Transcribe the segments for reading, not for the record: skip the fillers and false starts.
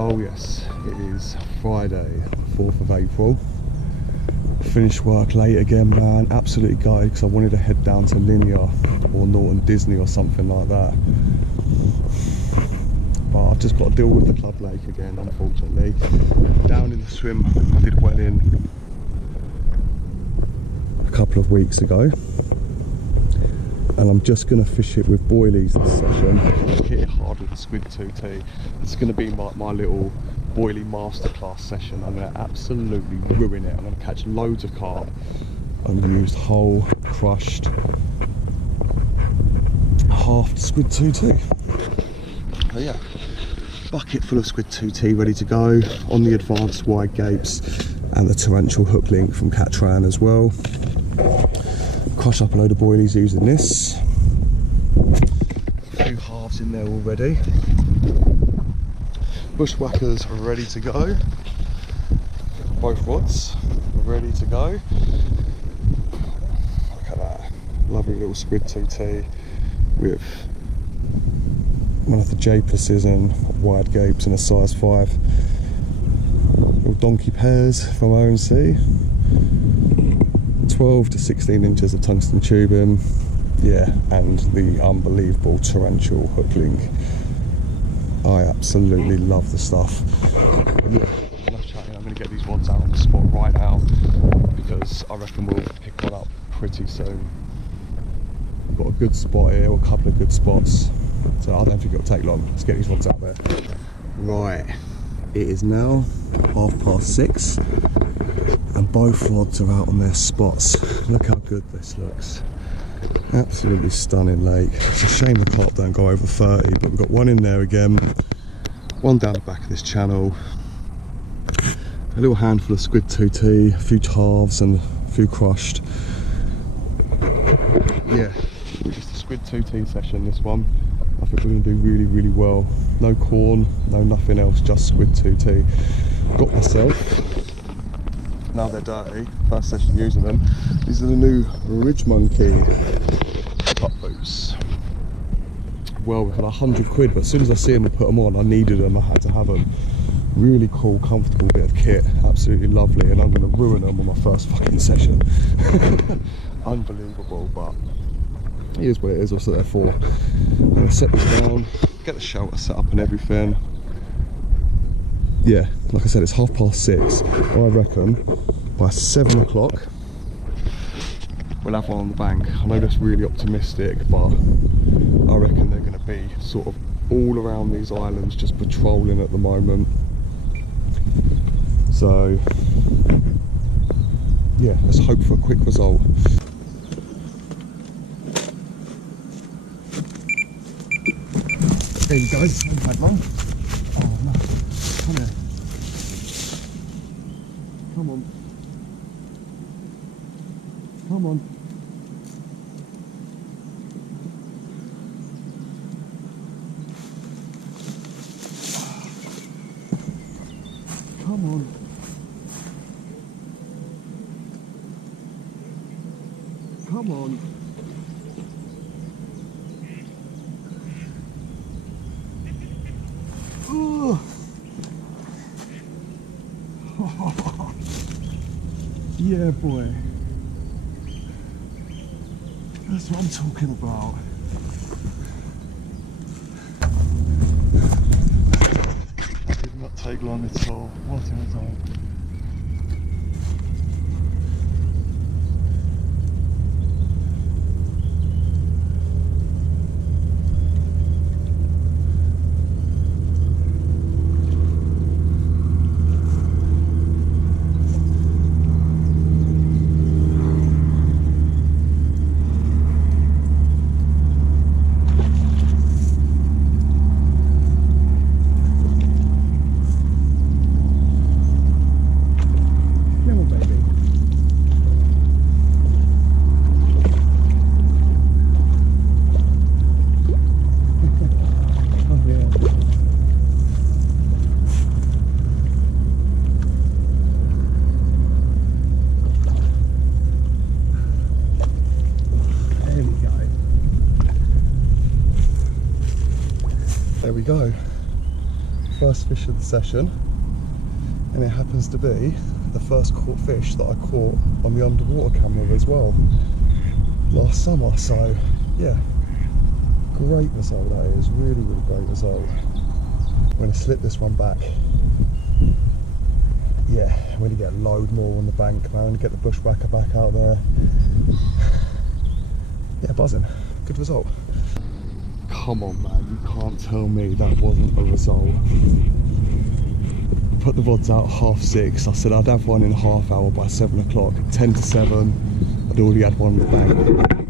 Oh yes, it is Friday, 4th of April. Finished work late again, man. Absolutely gutted because I wanted to head down to Linear or Norton Disney or something like that. But I've just got to deal with the club lake again, unfortunately. Down in the swim, I did well in a couple of weeks ago. And I'm just going to fish it with boilies this session. Hit it hard with the squid 2T. It's going to be my little boilie masterclass session. I'm going to absolutely ruin it. I'm going to catch loads of carp. I'm going to use whole, crushed, halved squid 2T. So yeah, bucket full of squid 2T ready to go on the advanced wide gapes and the torrential hook link from Catran as well. Crush up a load of boilies using this. A few halves in there already. Bushwhackers are ready to go. Both rods are ready to go. Look at that. Lovely little squid 2T with one of the J precision wide gapes and a size 5. Little donkey pairs from OMC. 12 to 16 inches of tungsten tubing, yeah, and the unbelievable torrential hook link. I absolutely love the stuff. Yeah, enough chatting. I'm going to get these rods out on the spot right now because I reckon we'll pick one up pretty soon. We've got a good spot here, or a couple of good spots, so I don't think it'll take long. Let's get these rods out there. Right, it is now 6:30. And both rods are out on their spots. Look how good this looks. Absolutely stunning lake. It's a shame the carp don't go over 30, but we've got one in there again. One down the back of this channel. A little handful of squid 2T, a few halves and a few crushed. Yeah, just a squid 2T session, this one. I think we're going to do really, really well. No corn, no nothing else, just squid 2T. Got myself. Now they're dirty, first session using them. These are the new Ridge Monkey pup boots. Well, we've had 100 quid, but as soon as I see them and put them on, I needed them, I had to have them. Really cool, comfortable bit of kit, absolutely lovely, and I'm going to ruin them on my first fucking session. Unbelievable, but it is what it is, that's what they're for. I'm going to set this down, get the shelter set up and everything. Yeah, like I said, it's 6:30. I reckon by 7 o'clock we'll have one on the bank. I know that's really optimistic, but I reckon they're going to be sort of all around these islands just patrolling at the moment. So yeah, let's hope for a quick result. There you go, not bad one. Oh no. Come here. Come on. Come on. Come on. Come on. Ooh. Yeah, boy. That's what I'm talking about. Did not take long at all. What a result. There we go. first fish of the session, and it happens to be the first caught fish that I caught on the underwater camera as well last summer. So yeah, great result that is, really great result. I'm going to slip this one back. Yeah, I'm going to get a load more on the bank, man, get the bushwhacker back out there. Yeah, buzzing, good result. Come on, man, you can't tell me that wasn't a result. Put the rods out 6:30. I said I'd have one in a half hour by 7 o'clock. 10 to 7, I'd already had one on the bank.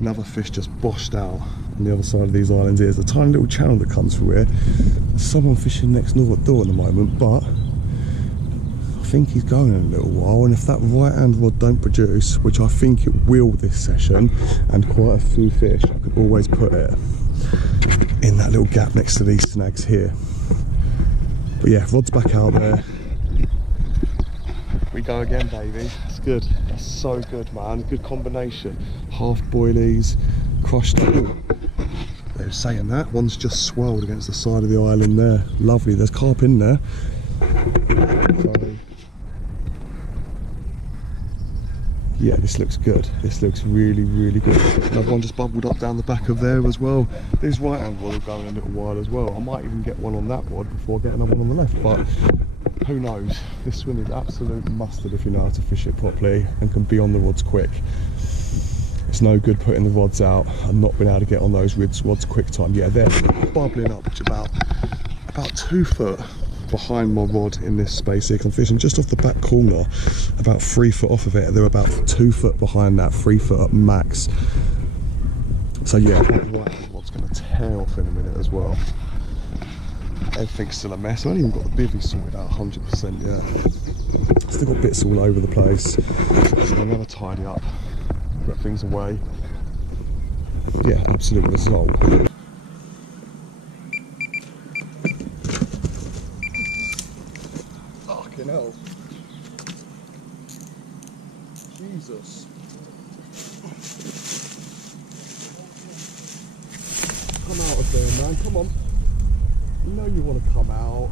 Another fish just boshed out on the other side of these islands. Here's a tiny little channel that comes through here. There's someone fishing next door at the moment, but I think he's going in a little while, and if that right hand rod don't produce, which I think it will this session, and quite a few fish, I could always put it in that little gap next to these snags here. But yeah, rod's back out there. We go again, baby. It's good. That's so good, man. Good combination. Half boilies, crushed up. They were saying that. One's just swirled against the side of the island there. Lovely. There's carp in there. So, yeah, this looks good. This looks really good. Another one just bubbled up down the back of there as well. This right hand rod will go in a little while as well. I might even get one on that rod before getting another one on the left, but who knows. This swim is absolute mustard if you know how to fish it properly and can be on the rods quick. It's no good putting the rods out and not being able to get on those rods quick time. Yeah, they're bubbling up to about 2 foot behind my rod in this space here. I'm fishing just off the back corner, about 3 foot off of it. They're about 2 foot behind that, 3 foot up max. So yeah, right, rod's going to tear off in a minute as well. Everything's still a mess. I haven't even got the bivvy sorted out 100% yet. Still got bits all over the place. So I'm going to tidy up, put things away. Yeah, absolute result. Fucking hell. Jesus. Come out of there, man. Come on. You know you want to come out.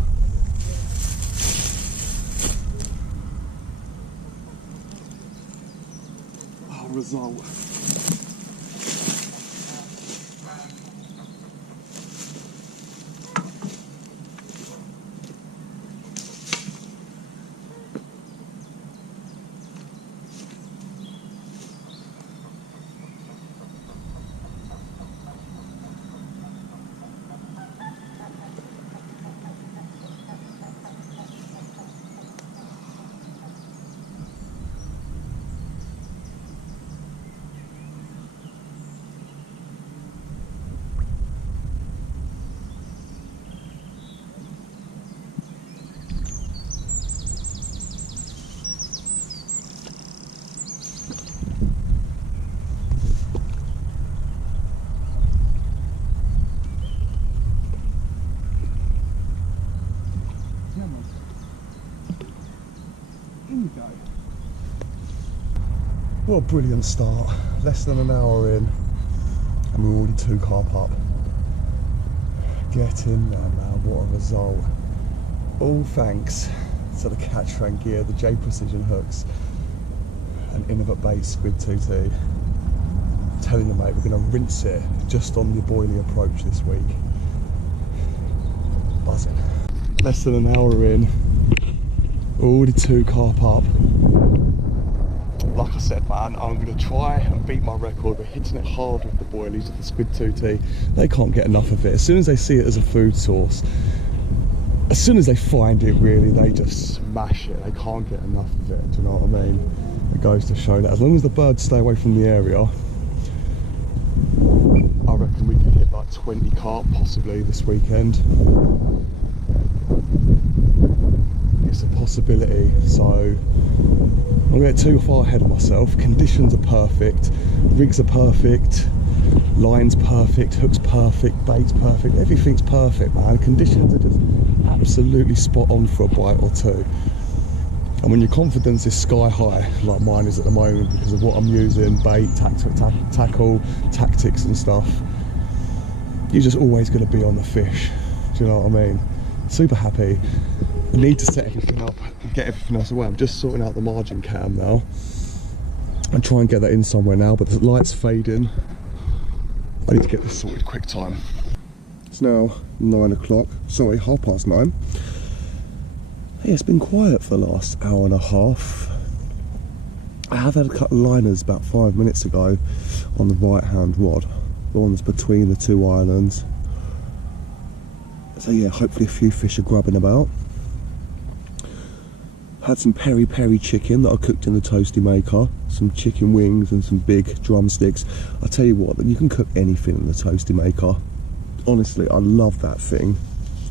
Oh, result. In you go. What a brilliant start. Less than an hour in and we're already 2 carp up. Get in there, man. What a result. All thanks to the catch rang gear, the J Precision hooks and Innovate Bait Squid 2T. I'm telling you, mate, we're going to rinse it just on the boilie approach this week. Buzzing. Less than an hour in, already 2 carp up. Like I said, man, I'm going to try and beat my record. We're hitting it hard with the boilies of the Squid 2T. They can't get enough of it. As soon as they see it as a food source, as soon as they find it, really, they just smash it. They can't get enough of it, do you know what I mean? It goes to show that as long as the birds stay away from the area, I reckon we can hit like 20 carp possibly this weekend. It's a possibility, so I'm going to get too far ahead of myself. Conditions are perfect, rigs are perfect, lines perfect, hooks perfect, bait's perfect, everything's perfect, man. Conditions are just absolutely spot on for a bite or two. And when your confidence is sky high, like mine is at the moment because of what I'm using, bait, tackle, tactics and stuff, you're just always going to be on the fish. Do you know what I mean? super happy. I need to set everything up and get everything else away. I'm just sorting out the margin cam now and try and get that in somewhere now, but the light's fading. I need to get this sorted quick time. It's now 9 o'clock, sorry, 9:30. Hey, it's been quiet for the last hour and a half. I have had a couple of liners about 5 minutes ago on the right hand rod, the ones between the two islands. So yeah, hopefully a few fish are grubbing about. Had some peri peri chicken that I cooked in the toasty maker, some chicken wings and some big drumsticks. I tell you what, you can cook anything in the toasty maker. Honestly, I love that thing.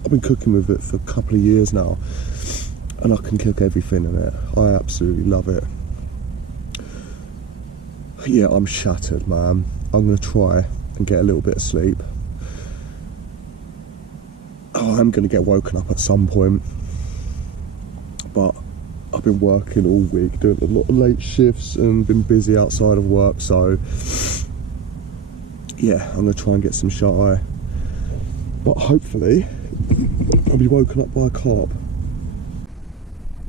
I've been cooking with it for a couple of years now, and I can cook everything in it. I absolutely love it. Yeah, I'm shattered, man. I'm gonna try and get a little bit of sleep. Oh, I'm gonna get woken up at some point, but I've been working all week, doing a lot of late shifts and been busy outside of work, so yeah, I'm gonna try and get some shut eye. But hopefully, I'll be woken up by a carp.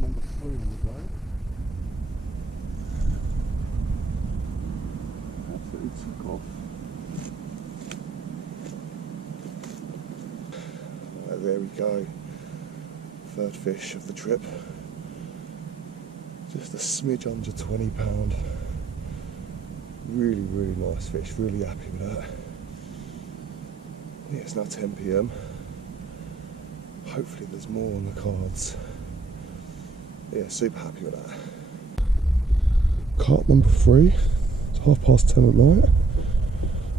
Number 3 on the go. Absolutely took off. Right, there we go. Third fish of the trip. Just a smidge under £20. Really, really nice fish. Really happy with that. Yeah, it's now 10 PM. Hopefully there's more on the cards. Yeah, super happy with that. Carp number 3. It's 10:30 at night.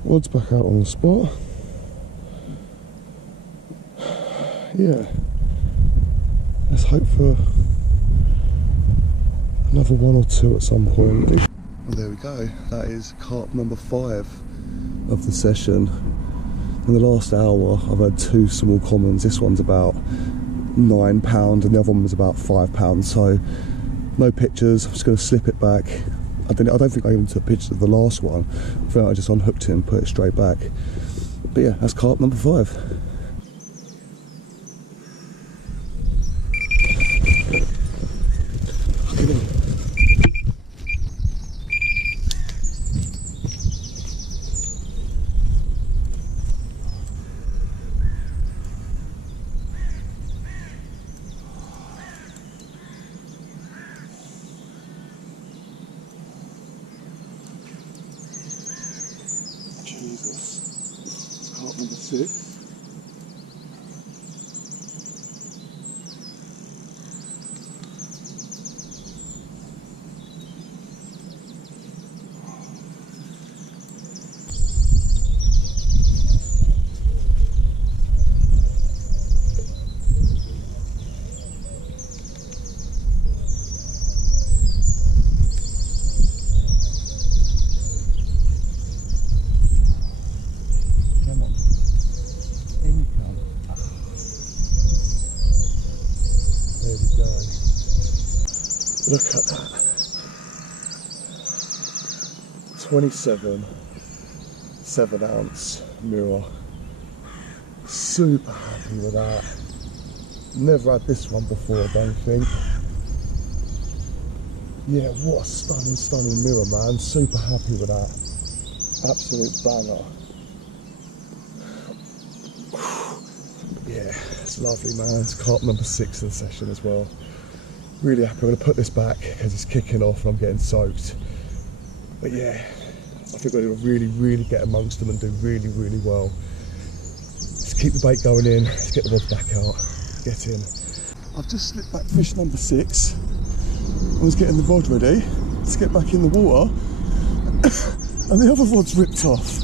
Rod's back out on the spot. Yeah. Let's hope for another 1 or 2 at some point. Well, there we go. That is carp number 5 of the session. In the last hour, I've had 2 small commons. This one's about £9 and the other one was about £5. So no pictures. I'm just going to slip it back. I don't think I even took pictures of the last one. I think I just unhooked it and put it straight back. But yeah, that's carp number 5. Jesus, it's carp number 6. Look at that. 27 7-ounce mirror. Super happy with that. Never had this one before, I don't think. Yeah, what a stunning mirror, man. Super happy with that. Absolute banger. Yeah, it's lovely, man. It's carp number 6 in the session as well. Really happy. I'm going to put this back because it's kicking off and I'm getting soaked. But yeah, I think we're going to really get amongst them and do really well. Let's keep the bait going in. Let's get the rods back out. Get in. I've just slipped back fish number 6. I was getting the rod ready to get back in the water and the other rod's ripped off.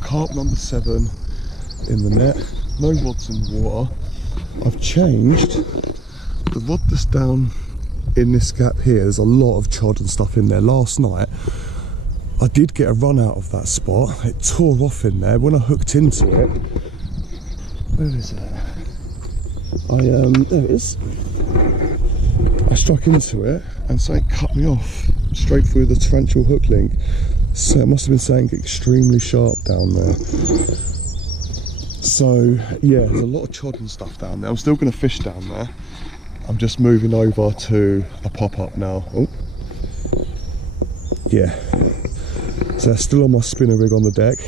Carp number 7 in the net, no rods in the water. I've changed the rod that's down in this gap here, there's a lot of chod and stuff in there. Last night I did get a run out of that spot. It tore off in there. When I hooked into it, where is it? There it is. I struck into it and something cut me off straight through the torrential hook link. So it must have been something extremely sharp down there. So yeah, there's a lot of chod and stuff down there. I'm still going to fish down there. I'm just moving over to a pop-up now. Oh, yeah. So they're still on my spinner rig on the deck,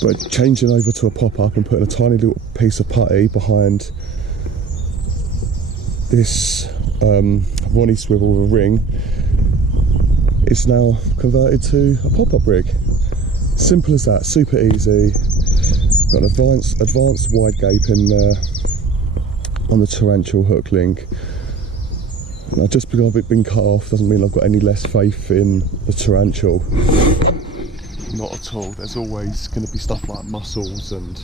but changing over to a pop-up and putting a tiny little piece of putty behind this Ronnie swivel with a ring. It's now converted to a pop-up rig. Simple as that, super easy. Got an advanced wide gape in there on the torrential hook link. Now, just because it's been cut off doesn't mean I've got any less faith in the torrential. Not at all. There's always going to be stuff like mussels and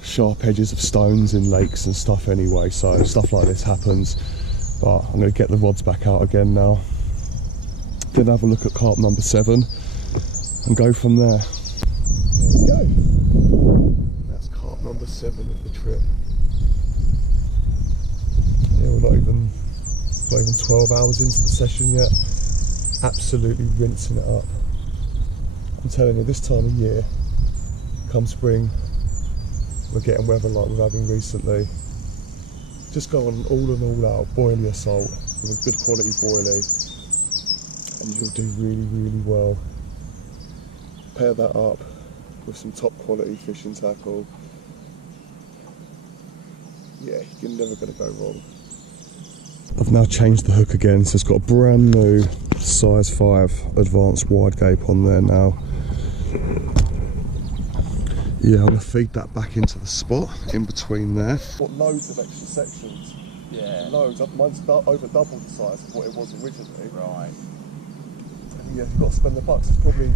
sharp edges of stones in lakes and stuff anyway, so stuff like this happens. But I'm going to get the rods back out again now. Then have a look at carp number 7 and go from there. There we go. That's carp number 7 of the trip. Yeah, we're not even 12 hours into the session yet. Absolutely rinsing it up. I'm telling you, this time of year, come spring, we're getting weather like we're having recently. Just go on an all out boilie assault with a good quality boilie, and you'll do really well. Pair that up with some top quality fishing tackle. Yeah, you're never going to go wrong. I've now changed the hook again, so it's got a brand new size 5 advanced wide gape on there now. Yeah, I'm going to feed that back into the spot in between there. Got loads of extra sections. Yeah. Loads. Mine's over double the size of what it was originally. Right. And yeah, you've got to spend the bucks. It's probably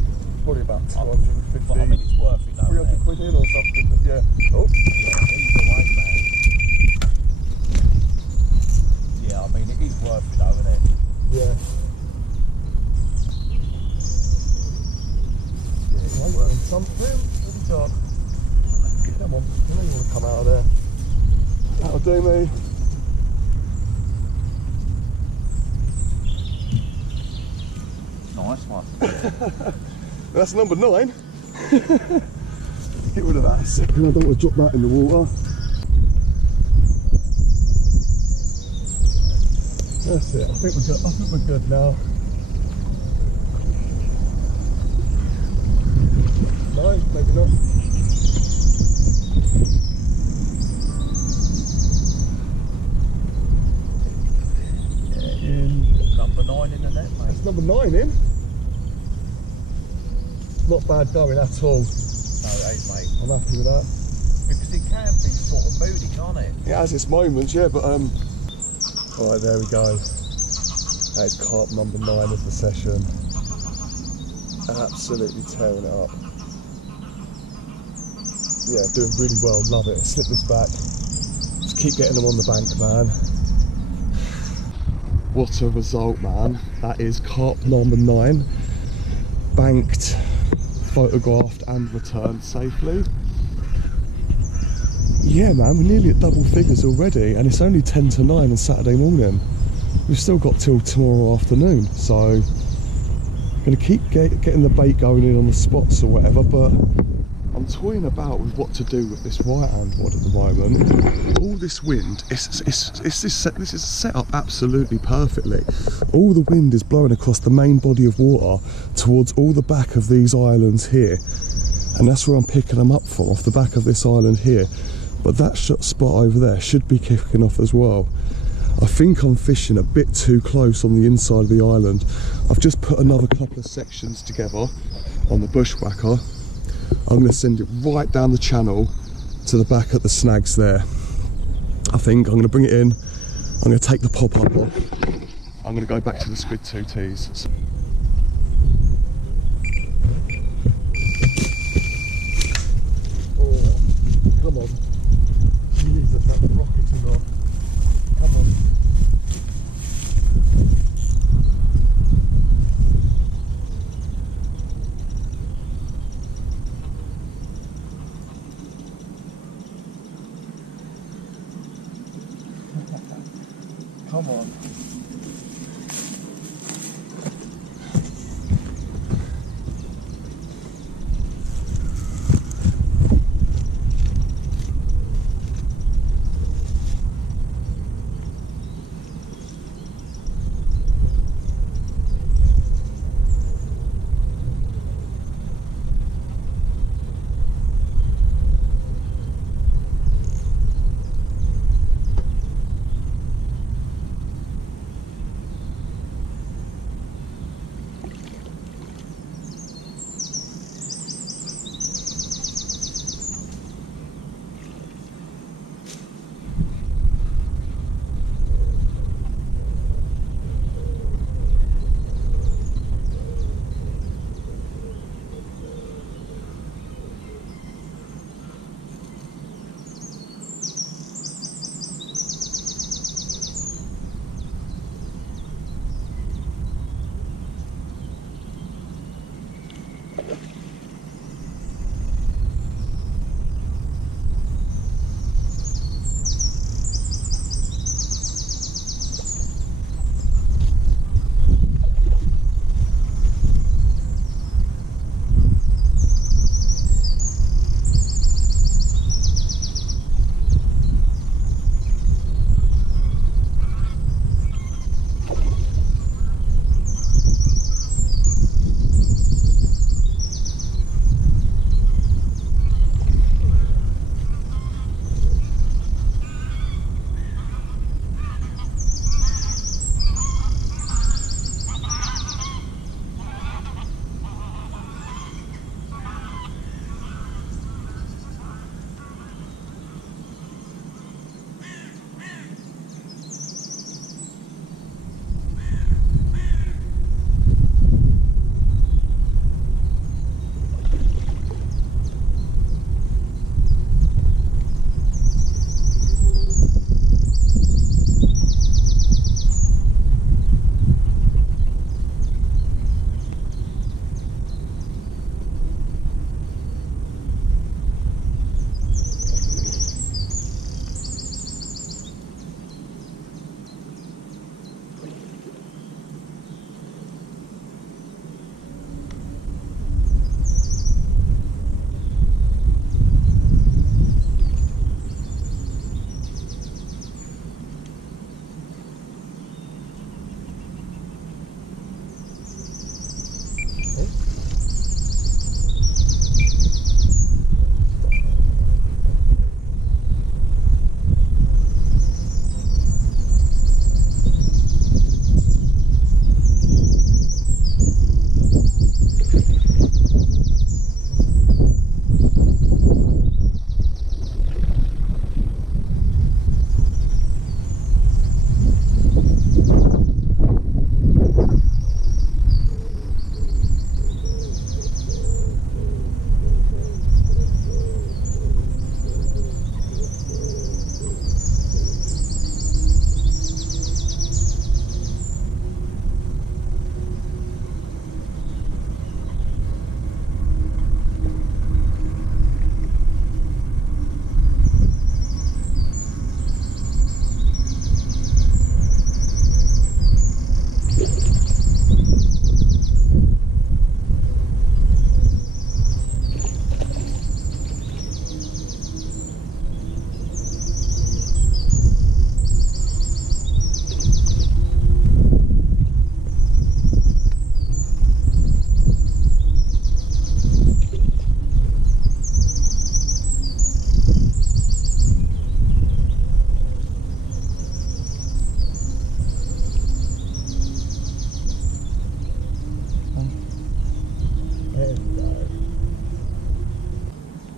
about 250. Well, I mean, it's worth it though. 300 quid in or something. But yeah. Oh. Yeah, either way, man. Yeah, I mean, it is worth it though, isn't it? Yeah. Yeah, it's worth something. What have you got? Come on, I know you want to come out of there. That'll do me. Nice one. That's number 9. Get rid of that a second, I don't want to drop that in the water. That's it, I think we're good now. No, maybe not. Number 9 in the net, mate. That's number 9 in. Not bad going at all. No, it ain't, mate. I'm happy with that. Because it can be sort of moody, can't it? It has its moments, yeah, but alright, there we go. That is carp number 9 of the session. Absolutely tearing it up. Yeah, doing really well, love it. Slip this back. Just keep getting them on the bank, man. What a result, man. That is carp number 9. Banked, photographed and returned safely. Yeah, man, we're nearly at double figures already, and it's only 10 to 9 on Saturday morning. We've still got till tomorrow afternoon, so I'm going to keep getting the bait going in on the spots or whatever, but I'm toying about with what to do with this right-hand rod at the moment. All this wind, this is set up absolutely perfectly. All the wind is blowing across the main body of water towards all the back of these islands here, and that's where I'm picking them up from, off the back of this island here. But that spot over there should be kicking off as well. I think I'm fishing a bit too close on the inside of the island. I've just put another couple of sections together on the bushwhacker. I'm going to send it right down the channel to the back at the snags there. I think I'm going to bring it in, I'm going to take the pop-up off, I'm going to go back to the squid 2Ts. Oh, come on. Jesus, that's rocketing off. Come on.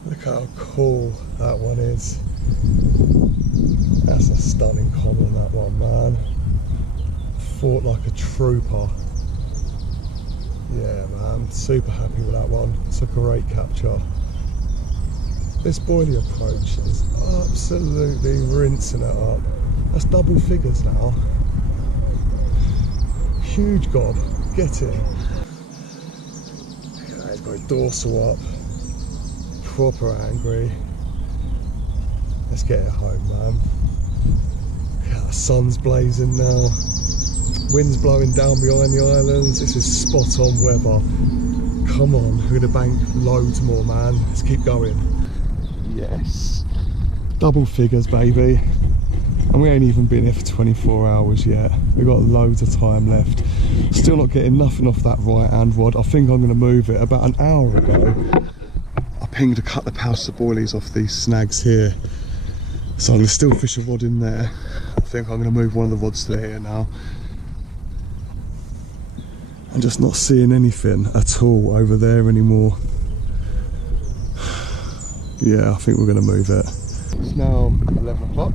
Look how cool that one is. That's a stunning common, that one, man. Fought like a trooper. Yeah, man, super happy with that one. It's a great capture. This boilie approach is absolutely rinsing it up. That's double figures now. Huge gob, get in. He's got his dorsal up, proper angry. Let's get it home, man. Look at Sun's blazing now. Wind's blowing down behind the islands. This is spot on weather. Come on, we're gonna bank loads more, man. Let's keep going. Yes. Double figures, baby. And we ain't even been here for 24 hours yet. We've got loads of time left. Still not getting nothing off that right hand rod. I think I'm gonna move it. About an hour ago, I pinged to cut the pouch of boilies off these snags here. So I'm gonna still fish a rod in there. I think I'm gonna move one of the rods to here now. I'm just not seeing anything at all over there anymore. Yeah, I think we're going to move it. It's now 11 o'clock.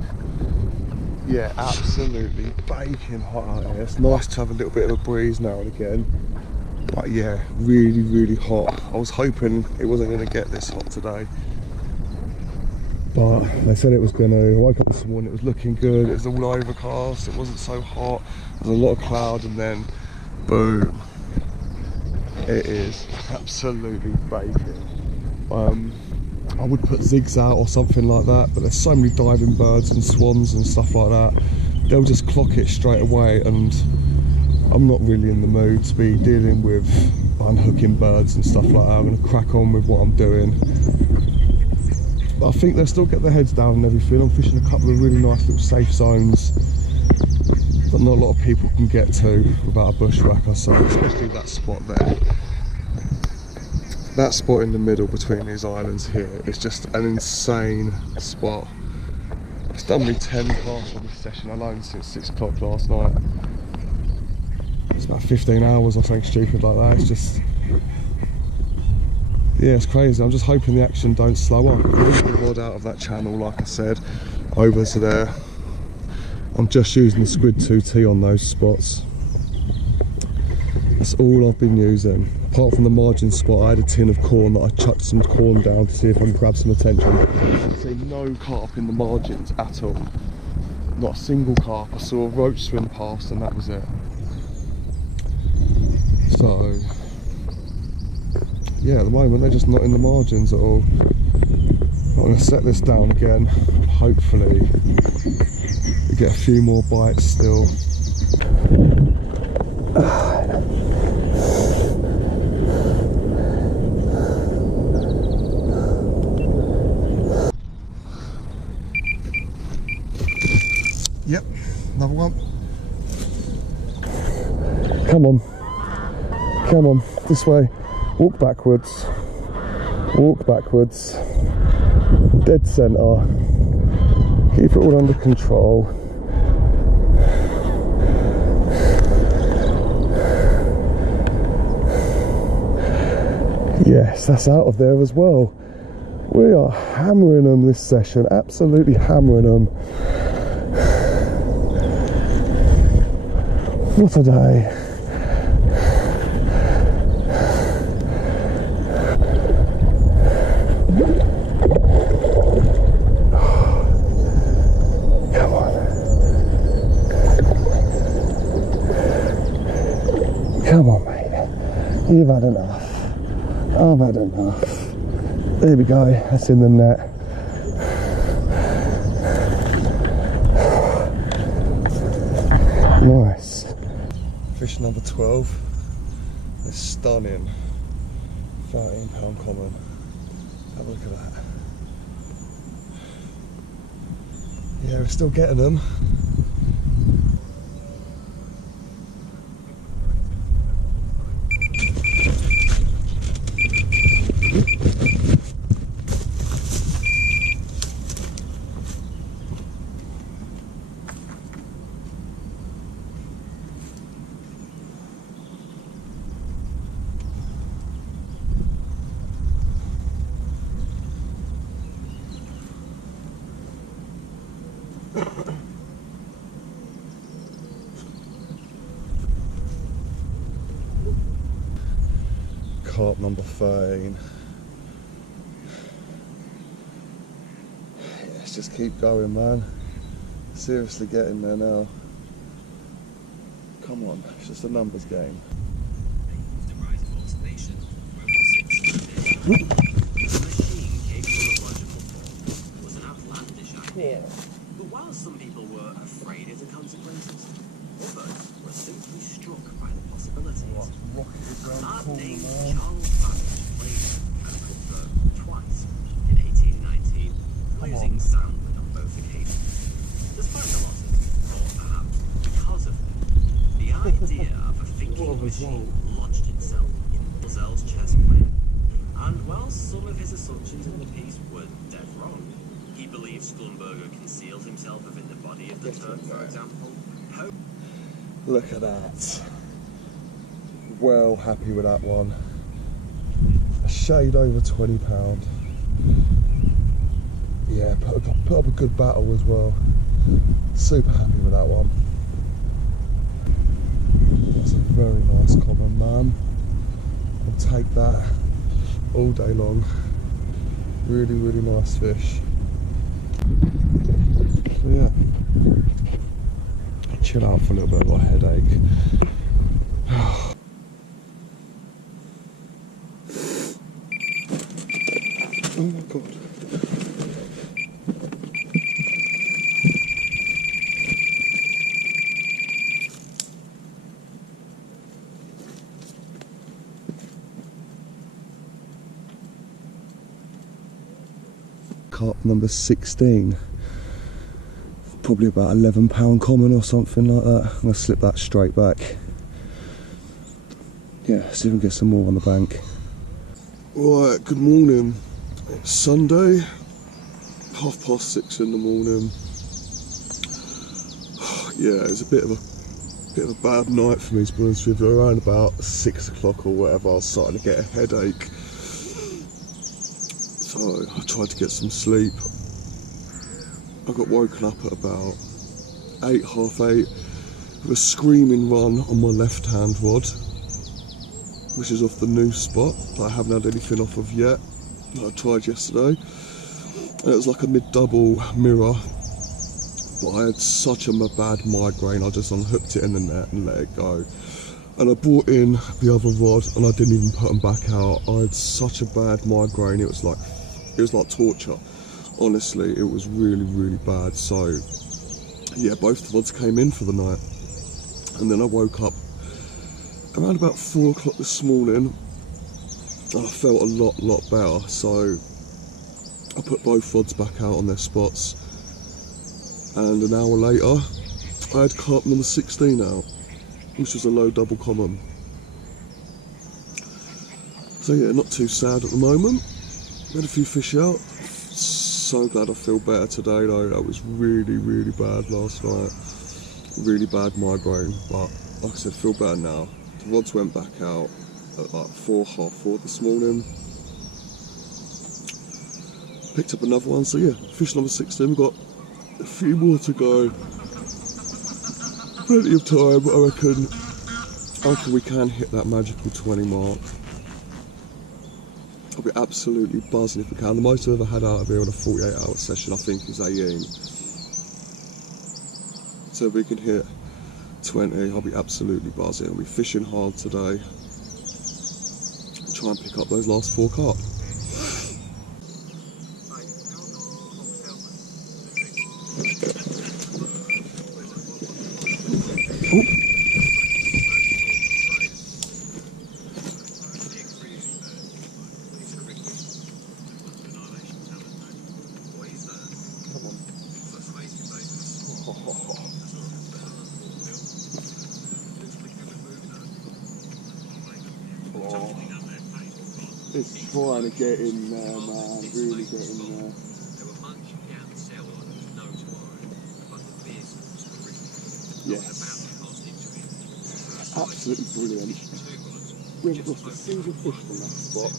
Yeah, absolutely baking hot out here. It's nice to have a little bit of a breeze now and again. But yeah, really, really hot. I was hoping it wasn't going to get this hot today. But they said it was going to. I woke up this morning, it was looking good. It was all overcast, it wasn't so hot. There was a lot of cloud and then boom. It is absolutely baking. I would put zigs out or something like that, but there's so many diving birds and swans and stuff like that. They'll just clock it straight away, and I'm not really in the mood to be dealing with unhooking birds and stuff like that. I'm going to crack on with what I'm doing. But I think they'll still get their heads down and everything. I'm fishing a couple of really nice little safe zones that not a lot of people can get to without a bushwhacker, so especially that spot there. That spot in the middle between these islands here is just an insane spot. It's done me 10 casts on this session alone since 6 o'clock last night. It's about 15 hours or something stupid like that. It's just, yeah, it's crazy. I'm just hoping the action don't slow up. Move the rod out of that channel, like I said, over to there. I'm just using the Squid 2T on those spots. That's all I've been using. Apart from the margin spot, I had a tin of corn that I chucked some corn down to see if I can grab some attention. I see no carp in the margins at all. Not a single carp. I saw a roach swim past and that was it. So, yeah, at the moment they're just not in the margins at all. I'm going to set this down again. Hopefully we get a few more bites still. Yep, another one. Come on. Come on, this way. Walk backwards. Walk backwards. Dead centre. Keep it all under control. Yes, that's out of there as well. We are hammering them this session, absolutely hammering them. What a day. Come on. Come on, mate. You've had enough. I've had enough. There we go, that's in the net. Nice. Fish number 12. It's stunning. 13-pound common. Have a look at that. Yeah, we're still getting them. Carp number 13. Let's just keep going, man. Seriously getting there now. Come on, it's just a numbers game. But while some people were afraid of the simply struck by the possibilities. Rocketed round the Man corner named there. Charles Babbage played at Pittsburgh twice in 1819, losing soundly on both occasions. Despite the losses, or perhaps because of them, the idea of a thinking machine lodged itself in Buzzell's chess plan. And while some of his assumptions in the piece were dead wrong, he believes Schlumberger concealed himself within the body of the Turk, for example. Look at that. Well happy with that one. A shade over £20. Yeah, put up a good battle as well. Super happy with that one. That's a very nice common, man. I'll take that all day long. Really, really nice fish. So yeah, chill out for a little bit of a headache. Oh my god. Carp number 16. Probably about £11 common or something like that. I'm going to slip that straight back. Yeah, see if we can get some more on the bank. Right, good morning. It's Sunday, 6:30 in the morning. Yeah, it's a bit of a bad night for me, to be honest with you. Around about 6 o'clock or whatever, I was starting to get a headache. So I tried to get some sleep. I got woken up at about 8, half 8, with a screaming run on my left hand rod, which is off the new spot that I haven't had anything off of yet, that I tried yesterday. And it was like a mid-double mirror, but I had such a bad migraine, I just unhooked it in the net and let it go. And I brought in the other rod and I didn't even put them back out. I had such a bad migraine, it was like torture. Honestly, it was really, really bad. So yeah, both the rods came in for the night. And then I woke up around about 4 o'clock this morning and I felt a lot better. So I put both rods back out on their spots. And an hour later, I had carp number 16 out, which was a low double common. So yeah, not too sad at the moment. Had a few fish out. So glad I feel better today though. That was really, really bad last night. Really bad migraine, but like I said, feel better now. The rods went back out at like 4, half 4 this morning. Picked up another one, so yeah, fish number 16, we've got a few more to go. Plenty of time, I reckon we can hit that magical 20 mark. I'll be absolutely buzzing if we can. The most I've ever had out of here on a 48-hour session, I think, is 18. So if we can hit 20, I'll be absolutely buzzing. I'll be fishing hard today. Try and pick up those last 4 carp. It's trying to get in there, man. Really get in there. Yes. Absolutely brilliant. We haven't lost a single fish from that spot.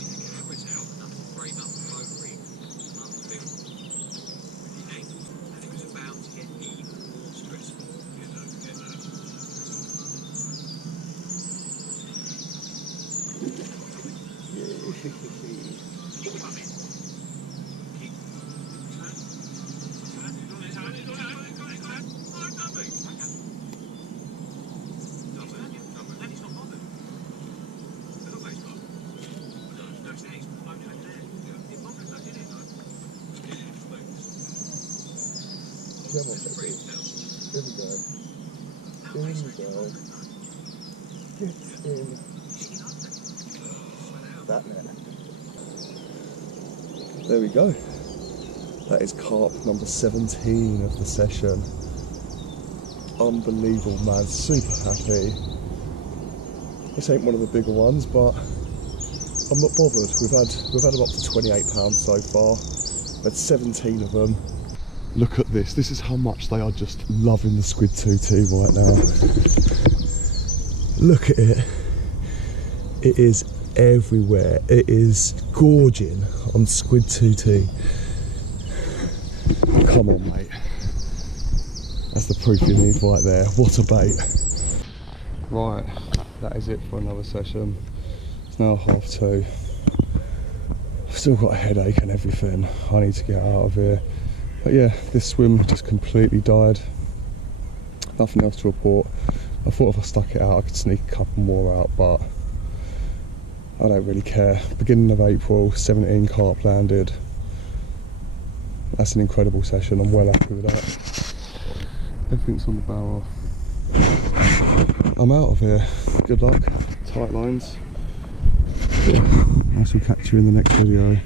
Come on, baby. Here we go. Here we go. Get in that net. There we go. That is carp number 17 of the session. Unbelievable, man. Super happy. This ain't one of the bigger ones, but I'm not bothered. We've had them up to £28 so far. Had 17 of them. Look at this. This is how much they are just loving the squid 2T right now. Look at it. It is everywhere. It is gorging on squid 2T. Come on, mate. That's the proof you need right there. What a bait. Right, that is it for another session. It's now 2:30. I've still got a headache and everything. I need to get out of here. But yeah, this swim just completely died. Nothing else to report. I thought if I stuck it out I could sneak a couple more out, but I don't really care. Beginning of April, 17 carp landed. That's an incredible session. I'm well happy with that. Everything's on the barrel. I'm out of here. Good luck. Tight lines. I shall catch you in the next video.